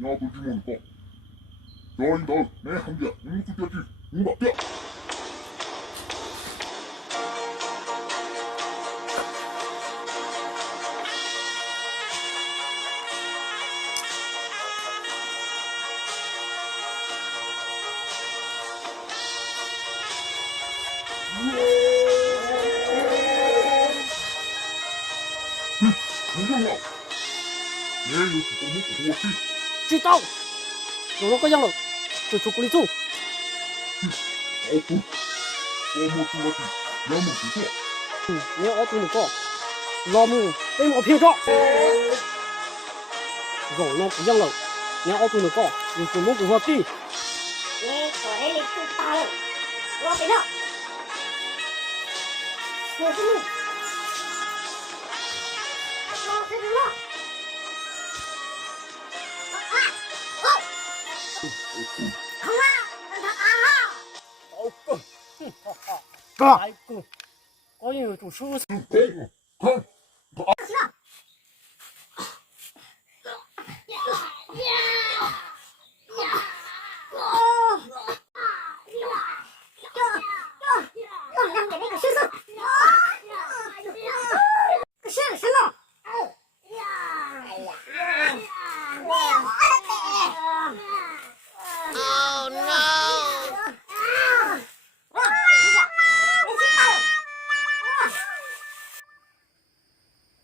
나도 주모니까 너희들 내 한비야 이모도 뼈지 이모 뼈 무정아 내 이거 죽고 먹고 고맙지 知道，有了个样了，就出鼓励走。 아구 어머뚱같이 야무 주소 你要对那个老母被我骗着，肉呢不样了，你要对那个你怎么给我地？你可怜你住大了，我给他，我是路，我是什么？好啊，让他啊哈！ 好个，哈哈，来个，我有种舒适。 콩콩 行了。让给那个先生，这是什么？Oh no！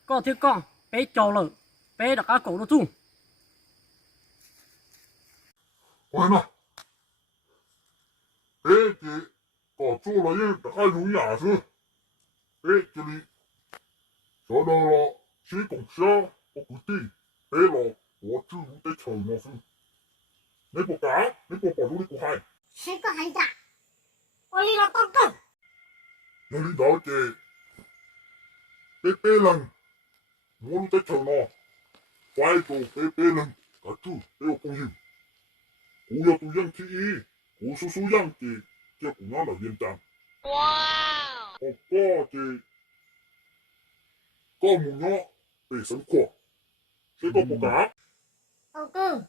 có thiết con bé trò lợ bé đặt cá cổ nó chung 와이나 애기 쪼라에 다가용 야스 애기리 저너라 시공샤 어구띠 애로 워츠 우대 철모스 내볼까? 내볼까 우리 고하이 10个孩子，我立了报告。 여기 나올게 빼빼랑 모두 대철너 와이도 빼빼랑 가투 빼오공심 고여도 양치이 고수수 양치 깨구나 연장 오빠지 꺼무녀 빼선코 세꺼볼까? 报告，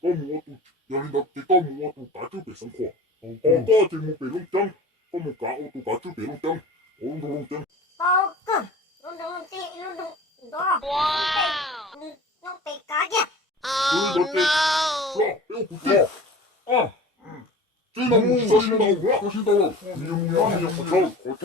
꺼무어도 연인답게 꺼무어도 가투 빼선코 오빠지 뭐 빼롱짱 꺼무까 오도 가투 빼롱짱 오롱도롱짱 报告，弄东西，弄东多，弄被嘎的。 너희 야, 빼고 붙어. 아, 쟤나 뭐 사신다고? 사신다고. 이용량, 고쳐.